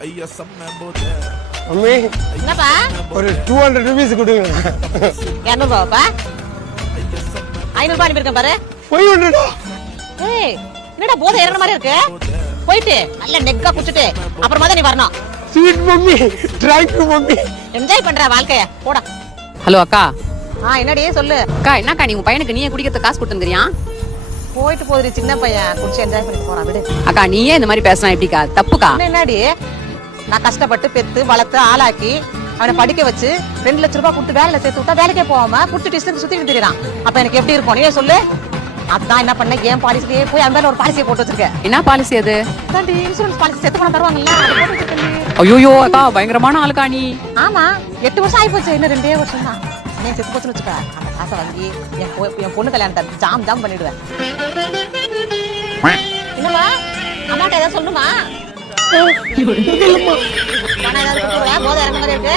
Mummy என்னப்பா ஒரு 200 rupees கொடுங்க. 200 ரூபாப்பா 500 ரூபாய் அனுப்பியிருக்கேன் பாரு. 500. ஏய் என்னடா போதை ஏறன மாதிரி இருக்கு. போயிட்டு நல்ல நெக்கா குடிச்சிட்டு அப்புறமா தான் நீ வரணும். Sweet mummy. Thank you mummy. Enjoy பண்ற வாழ்க்கைய போடா. ஹலோ அக்கா. என்னடி சொல்லு. அக்கா என்னக்கா நீ உன் பையனுக்கு நீயே குடிக்கிறதுக்கு காசு கொடுத்துறியா? போயிட்டு போகுது சின்ன பையன் குடிச்சு என்ஜாய் பண்ணிட்டு போறான் விடு. அக்கா நீயே இந்த மாதிரி பேசலாம் எப்படிக்கா? தப்புக்கா. என்னடி நான் கஷ்டப்பட்டு பெத்து வளர்த்து ஆளாக்கி அவனை படிக்க வச்சு 2 லட்சம் ரூபாய் கொடுத்து வேலையில சேர்த்து விட்டா வேலைக்கே போகாம குடிச்சிட்டு இஷ்டத்துக்கு சுத்திட்டு திரியறான். அப்ப எனக்கு எப்படி இருக்கும் நீயே சொல்லு. அதான் என்ன பண்ண ஏன் பாலிசியே போய் அந்த ஒரு பாலிசியை போட்டு வச்சிருக்கேன். என்ன பாலிசி அது? அதான்டி இன்சூரன்ஸ் பாலிசி செத்து பணம் தருவாங்கல்ல அது போட்டு வச்சிருக்கேன். ஐயோ அக்கா பயங்கரமான ஆளுக்கா நீ. ஆமா 8 வருஷம் ஆகி போச்சு இன்னும் 2 வருஷம் தான். நீ செத்து போச்சுன்னு வச்சுக்க அந்த காசை வாங்கி என் பொண்ணு கல்யாணத்தை ஜாம் பண்ணிடுவேன். என்னவா அம்மாட்ட ஏதாவது சொல்லுமா? பணம் ஏதாவது கொடுத்துருவேன் போதை இறங்க மாதிரி இருக்கு.